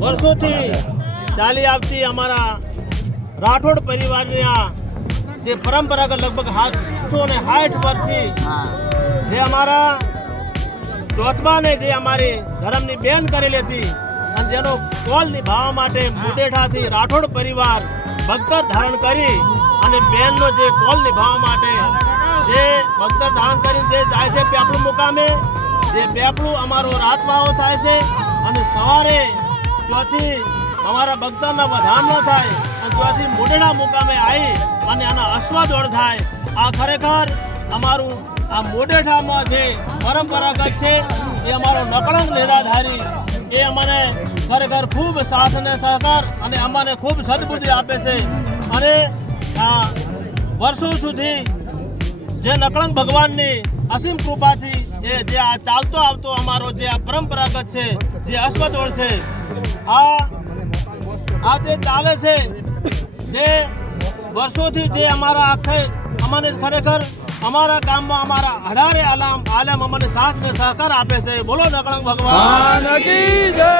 વર્ષોથી ચાલી આવતી અમારા રાઠોડ પરિવારના જે પરંપરાગત લગભગ 760 વર્ષથી જે અમારા ચોથબાને જે અમારી ધર્મની બેન કરેલી હતી અને જેનો કોલ નિભાવવા માટે મુડેઠાથી રાઠોડ પરિવાર ભક્તર ધારણ કરી અને બેનનો જે કોલ નિભાવવા માટે જે ભક્તર ધારણ કરીને જે જાય છે પેપલું મુકામે, જે પેપલું અમારો રાતવાળો થાય છે અને સવારે ત્યાંથી અમારા ભક્તરના વધામ ન થાય અને ત્યાંથી મુડેઠા મુકામે આવી અને આના અશ્વાદોડ થાય. આ ખરેખર અમારું આ મુડેઠામાં જે પરંપરાગત છે એ અમારો નકળંક નેતાધારી એ અમને ખરેખર ખૂબ સાથ અને સહકાર અને અમને ખૂબ સદબુદ્ધિ આપે છે. અને આ વર્ષો સુધી જે નકળંક ભગવાનની અસીમ કૃપાથી એ જે આ ચાલતો આવતો અમારો જે આ પરંપરાગત છે જે અશ્વદોળ છે આ જે ચાલે છે જે વર્ષોથી જે અમારા આખે અમને ખરેખર અમારા ગામમાં અમારા 18 આલમ અમને સાથ ને સહકાર આપે છે. બોલો નકળંક ભગવાન કી જય.